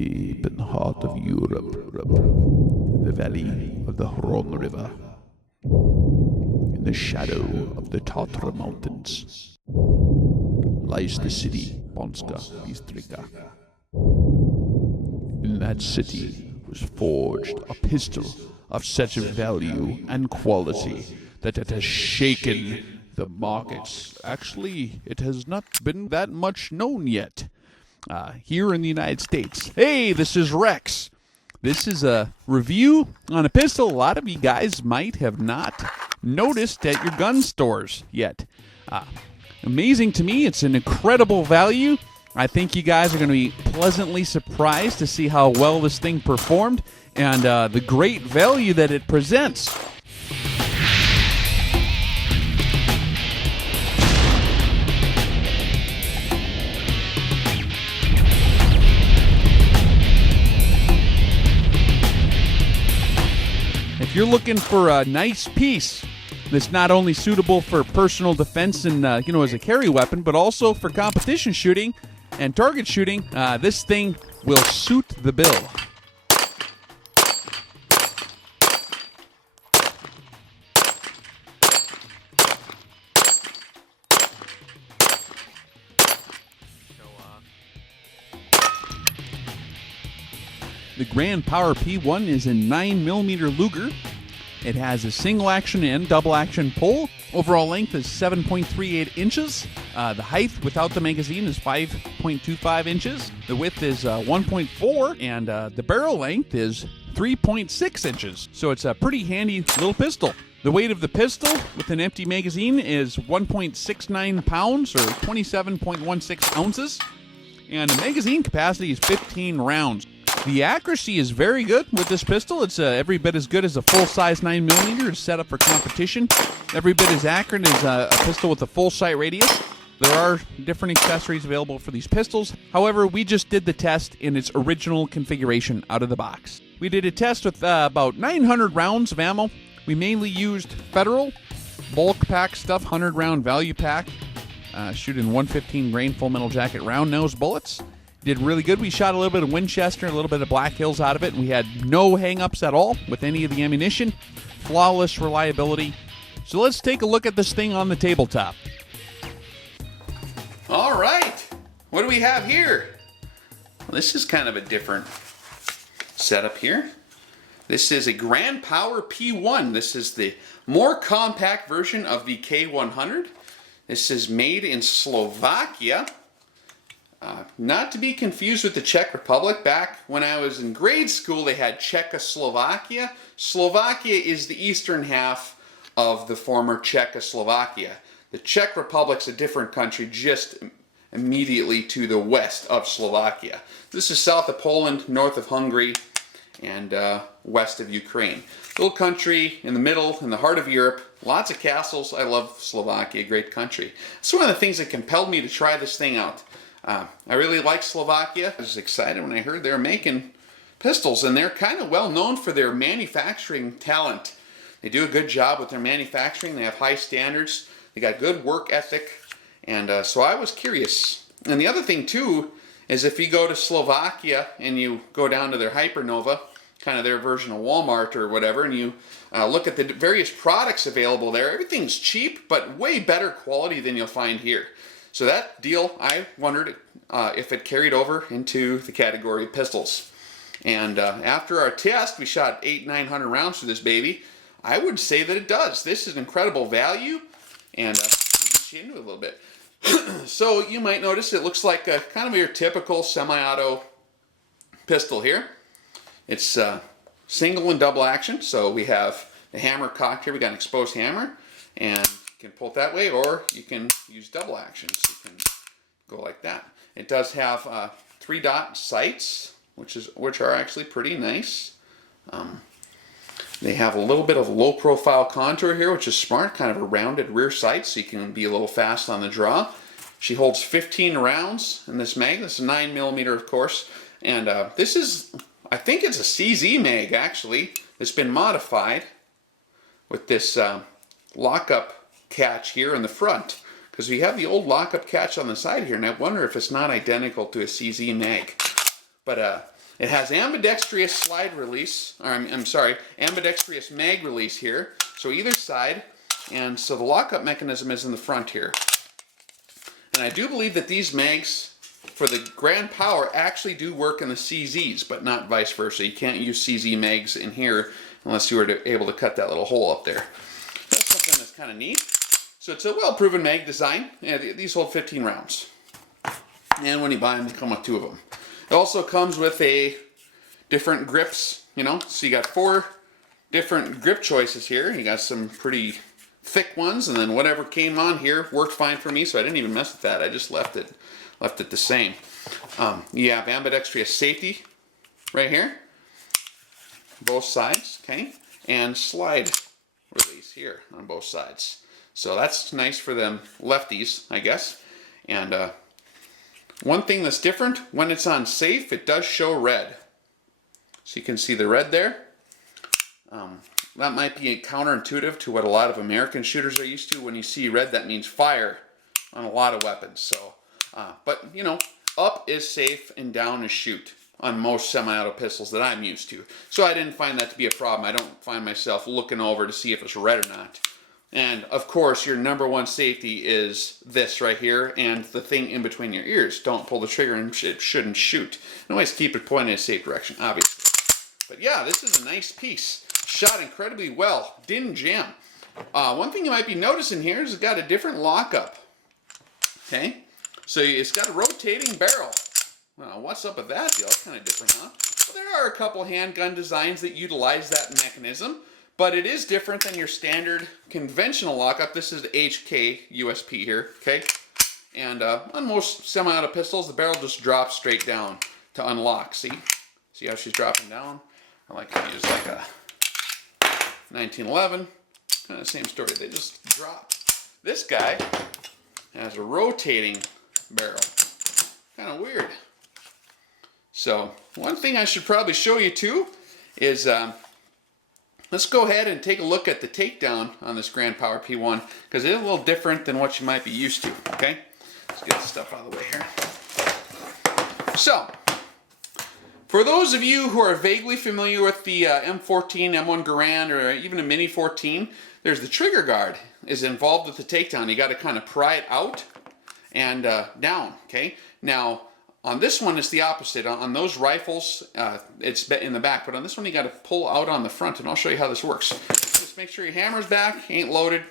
Deep in the heart of Europe, in the valley of the Hron River, in the shadow of the Tatra mountains, lies the city Bonska Bistrica. In that city was forged a pistol of such value and quality that it has shaken the markets. Actually, it has not been that much known yet here in the United States. Hey, this is Rex. This is a review on a pistol a lot of you guys might have not noticed at your gun stores yet. Amazing to me. It's an incredible value. I think you guys are going to be pleasantly surprised to see how well this thing performed and the great value that it presents. If you're looking for a nice piece that's not only suitable for personal defense and as a carry weapon, but also for competition shooting and target shooting, this thing will suit the bill. The Grand Power P1 is a 9mm Luger. It has a single action and double action pull. Overall length is 7.38 inches. The height without the magazine is 5.25 inches. The width is 1.4, and the barrel length is 3.6 inches. So it's a pretty handy little pistol. The weight of the pistol with an empty magazine is 1.69 pounds or 27.16 ounces. And the magazine capacity is 15 rounds. The accuracy is very good with this pistol. It's every bit as good as a full-size 9mm. It's set up for competition. Every bit as accurate as a pistol with a full sight radius. There are different accessories available for these pistols. However, we just did the test in its original configuration out of the box. We did a test with about 900 rounds of ammo. We mainly used Federal bulk pack stuff, 100-round value pack, shooting 115 grain full metal jacket round nose bullets. Did really good. We shot a little bit of Winchester, a little bit of Black Hills out of it, and we had no hang-ups at all with any of the ammunition. Flawless reliability. So let's take a look at this thing on the tabletop. All right. What do we have here? Well, this is kind of a different setup here. This is a Grand Power P1. This is the more compact version of the K100. This is made in Slovakia. Not to be confused with the Czech Republic. Back when I was in grade school, they had Czechoslovakia. Slovakia is the eastern half of the former Czechoslovakia. The Czech Republic's a different country just immediately to the west of Slovakia. This is south of Poland, north of Hungary, and west of Ukraine. Little country in the middle, in the heart of Europe. Lots of castles. I love Slovakia, great country. It's one of the things that compelled me to try this thing out. I really like Slovakia. I was excited when I heard they were making pistols, and they're kind of well known for their manufacturing talent. They do a good job with their manufacturing. They have high standards. They got good work ethic, and so I was curious. And the other thing too is if you go to Slovakia and you go down to their Hypernova, kind of their version of Walmart or whatever, and you look at the various products available there, everything's cheap but way better quality than you'll find here. So that deal, I wondered if it carried over into the category of pistols. And after our test, we shot 900 rounds for this baby. I would say that it does. This is an incredible value, and I'll get you into it a little bit. So you might notice it looks like a kind of your typical semi-auto pistol here. It's single and double action. So we have the hammer cocked here. We got an exposed hammer, and you can pull it that way, or you can use double action. So you can go like that. It does have 3-dot sights, which are actually pretty nice. They have a little bit of low profile contour here, which is smart, kind of a rounded rear sight, so you can be a little fast on the draw. She holds 15 rounds in this mag. This is 9mm, of course, and this is, I think it's a CZ mag actually. It's been modified with this lockup catch here in the front, because we have the old lockup catch on the side here, and I wonder if it's not identical to a CZ mag. But It has ambidextrous slide release, or I'm sorry, ambidextrous mag release here. So either side, and so the lockup mechanism is in the front here. And I do believe that these mags for the Grand Power actually do work in the CZs, but not vice versa. You can't use CZ mags in here unless you were able to cut that little hole up there. That's something that's kind of neat. So it's a well-proven mag design. Yeah, these hold 15 rounds. And when you buy them, they come with 2 of them. It also comes with a different grips, you know. So you got 4 different grip choices here. You got some pretty thick ones, and then whatever came on here worked fine for me, so I didn't even mess with that. I just left it the same. You have ambidextrous safety right here, both sides, okay, and slide release here on both sides. So that's nice for them lefties, I guess. And one thing that's different, when it's on safe, it does show red. So you can see the red there. That might be counterintuitive to what a lot of American shooters are used to. When you see red, that means fire on a lot of weapons. So, but you know, up is safe and down is shoot on most semi-auto pistols that I'm used to. So I didn't find that to be a problem. I don't find myself looking over to see if it's red or not. And of course, your #1 safety is this right here and the thing in between your ears. Don't pull the trigger and it shouldn't shoot. And always keep it pointed in a safe direction, obviously. But yeah, this is a nice piece. Shot incredibly well. Didn't jam. One thing you might be noticing here is it's got a different lockup. Okay? So it's got a rotating barrel. Well, what's up with that deal? That's kind of different, huh? Well, there are a couple handgun designs that utilize that mechanism, but it is different than your standard conventional lockup. This is the HK USP here, okay? And on most semi-auto pistols, the barrel just drops straight down to unlock. See? See how she's dropping down? I like to use like a 1911. Kind of the same story. They just drop. This guy has a rotating barrel. Kind of weird. So one thing I should probably show you too is let's go ahead and take a look at the takedown on this Grand Power P1, because it is a little different than what you might be used to. Okay, let's get this stuff out of the way here. So for those of you who are vaguely familiar with the M14, M1 Garand, or even a Mini 14, there's the trigger guard is involved with the takedown. You got to kind of pry it out and down. Okay, now on this one it's the opposite. On those rifles, it's in the back, but on this one you got to pull out on the front, and I'll show you how this works. Just make sure your hammer's back, ain't loaded,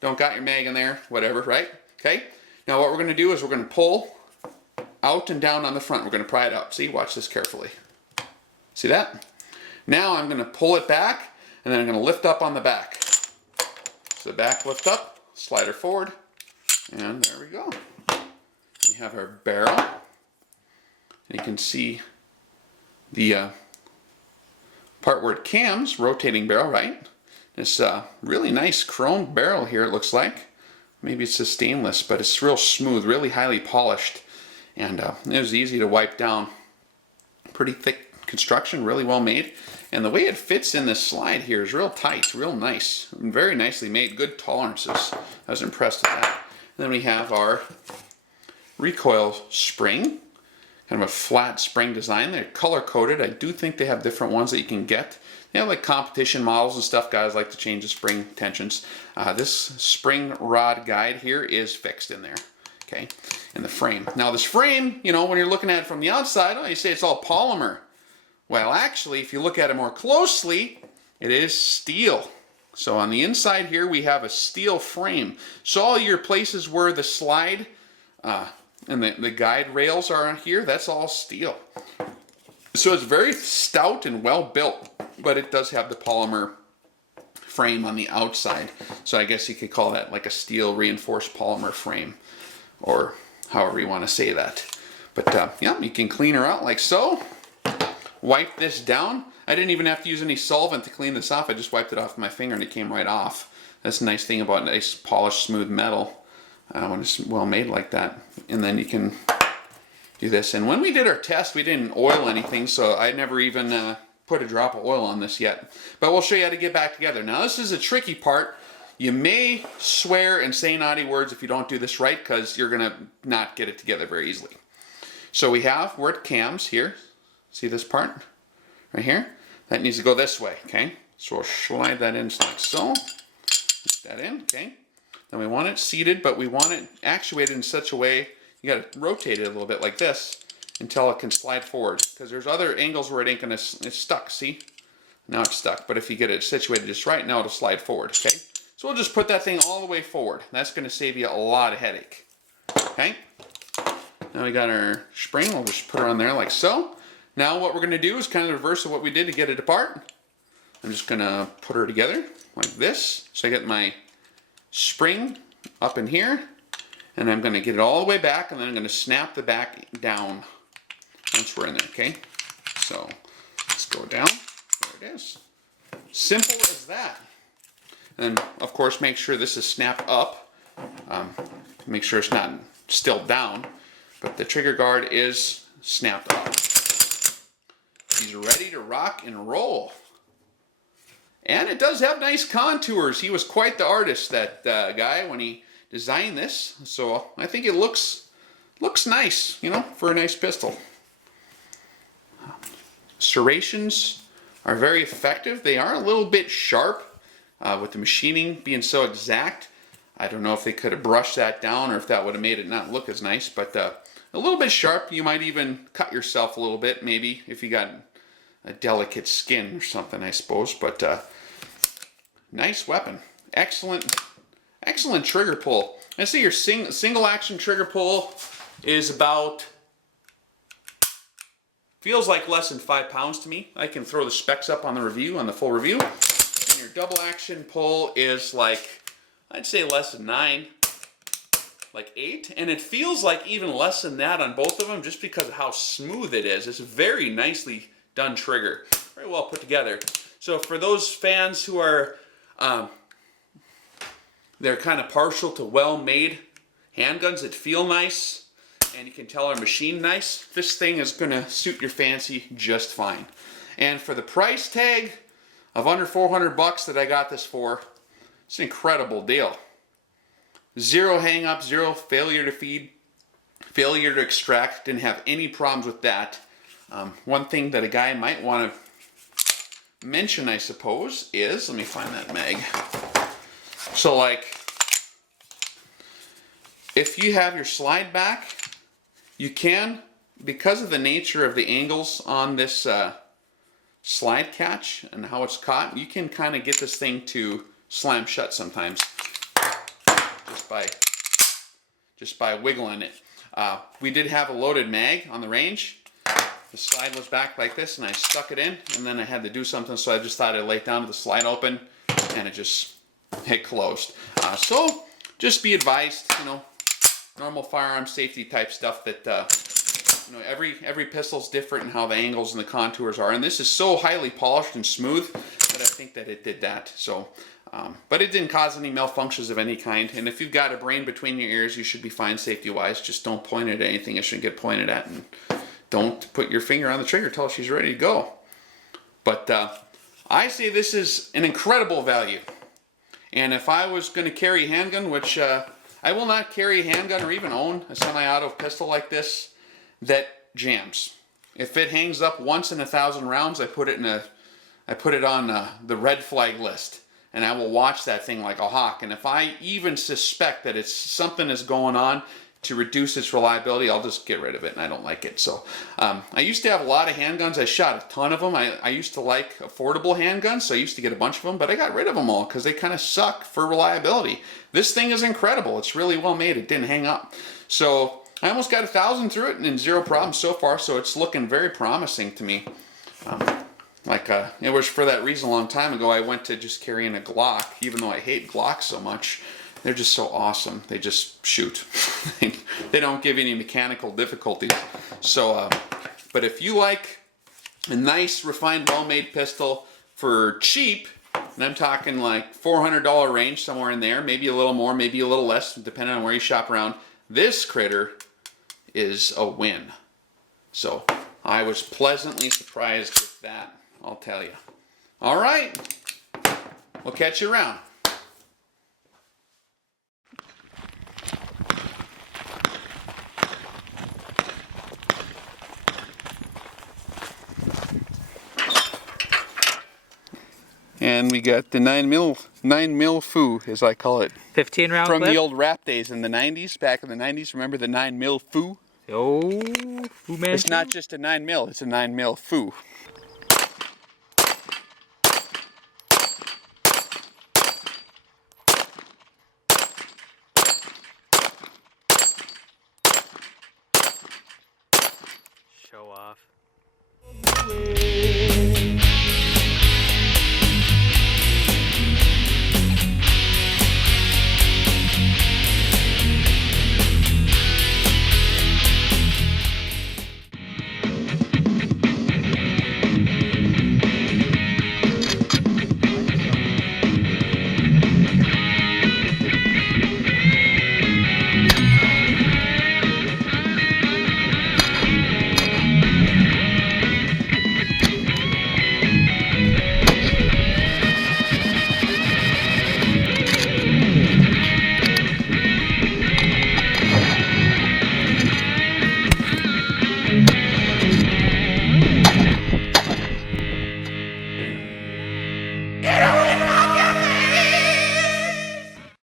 don't got your mag in there, whatever, right? Okay. Now what we're going to do is we're going to pull out and down on the front. We're going to pry it out. See, watch this carefully. See that? Now I'm going to pull it back, and then I'm going to lift up on the back. So the back lift up, slide her forward, and there we go. We have our barrel. And you can see the part where it cams, rotating barrel, right? This really nice chrome barrel here, it looks like. Maybe it's a stainless, but it's real smooth, really highly polished. And it was easy to wipe down. Pretty thick construction, really well made. And the way it fits in this slide here is real tight, real nice. Very nicely made, good tolerances. I was impressed with that. And then we have our recoil spring. Kind of a flat spring design. They're color coded. I do think they have different ones that you can get. They have like competition models and stuff. Guys like to change the spring tensions. This spring rod guide here is fixed in there. Okay, in the frame. Now this frame, you know, when you're looking at it from the outside, oh, you say it's all polymer. Well, actually, if you look at it more closely, it is steel. So on the inside here, we have a steel frame. So all your places where the slide and the guide rails are here, that's all steel. So it's very stout and well built, but it does have the polymer frame on the outside. So I guess you could call that like a steel reinforced polymer frame, or however you want to say that. But yeah, you can clean her out like so. Wipe this down. I didn't even have to use any solvent to clean this off. I just wiped it off with my finger and it came right off. That's a nice thing about nice polished smooth metal when it's well made like that. And then you can do this. And when we did our test, we didn't oil anything, so I never even put a drop of oil on this yet. But we'll show you how to get back together. Now this is a tricky part. You may swear and say naughty words if you don't do this right, because you're going to not get it together very easily. So we have where it cams here. See this part right here? That needs to go this way, okay? So we'll slide that in like so. Put that in, okay? Then we want it seated, but we want it actuated in such a way, you gotta rotate it a little bit like this until it can slide forward. Because there's other angles where it ain't gonna, it's stuck, see? Now it's stuck, but if you get it situated just right, now it'll slide forward, okay? So we'll just put that thing all the way forward. That's gonna save you a lot of headache, okay? Now we got our spring, we'll just put her on there like so. Now what we're gonna do is kind of the reverse of what we did to get it apart. I'm just gonna put her together like this. So I get my spring up in here, and I'm gonna get it all the way back, and then I'm gonna snap the back down once we're in there, okay? So let's go down, there it is. Simple as that. And then, of course, make sure this is snapped up. Make sure it's not still down, but the trigger guard is snapped up. He's ready to rock and roll. And it does have nice contours. He was quite the artist, that guy, when he designed this. So I think it looks nice, you know, for a nice pistol. Serrations are very effective. They are a little bit sharp with the machining being so exact. I don't know if they could have brushed that down or if that would have made it not look as nice, but a little bit sharp. You might even cut yourself a little bit, maybe, if you got a delicate skin or something, I suppose. But nice weapon. Excellent trigger pull. I see your single action trigger pull is about, feels like less than 5 pounds to me. I can throw the specs up on the review, on the full review. And your double action pull is like, I'd say less than 9, like 8. And it feels like even less than that on both of them just because of how smooth it is. It's a very nicely done trigger. Very well put together. So for those fans who are, they're kind of partial to well-made handguns that feel nice, and you can tell are machined nice, this thing is going to suit your fancy just fine. And for the price tag of under 400 bucks that I got this for, it's an incredible deal. Zero hang-up, zero failure to feed, failure to extract, didn't have any problems with that. One thing that a guy might want to mention, I suppose, is, let me find that mag. So like, if you have your slide back, you can, because of the nature of the angles on this slide catch and how it's caught, you can kind of get this thing to slam shut sometimes just by wiggling it. We did have a loaded mag on the range. The slide was back like this, and I stuck it in, and then I had to do something, so I just thought I'd lay it down with the slide open, and it closed. So just be advised, you know, normal firearm safety type stuff that you know, every pistol's different in how the angles and the contours are, and this is so highly polished and smooth that I think that it did that. So, but it didn't cause any malfunctions of any kind. And if you've got a brain between your ears, you should be fine safety-wise. Just don't point it at anything it shouldn't get pointed at, and don't put your finger on the trigger till she's ready to go. But I say this is an incredible value. And if I was going to carry a handgun, which I will not carry a handgun or even own a semi-auto pistol like this that jams. If it hangs up once in 1,000 rounds, I put it on the red flag list, and I will watch that thing like a hawk. And if I even suspect that it's something is going on to reduce its reliability, I'll just get rid of it, and I don't like it. So I used to have a lot of handguns. I shot a ton of them. I used to like affordable handguns, so I used to get a bunch of them, but I got rid of them all because they kind of suck for reliability. This thing is incredible. It's really well made. It didn't hang up. So I almost got 1,000 through it and zero problems so far, so it's looking very promising to me. It was for that reason a long time ago I went to just carrying a Glock, even though I hate Glocks so much. They're just so awesome. They just shoot. They don't give any mechanical difficulties. So, but if you like a nice, refined, well-made pistol for cheap, and I'm talking like $400 range, somewhere in there, maybe a little more, maybe a little less, depending on where you shop around, this critter is a win. So I was pleasantly surprised with that, I'll tell you. All right, we'll catch you around. And we got the 9 mil foo, as I call it. 15 round From clip? the old rap days in the 90s, back in the 90s, remember the 9 mil foo? Oh, Fu Manchu. It's not just a 9 mil, it's a 9 mil foo. Show off.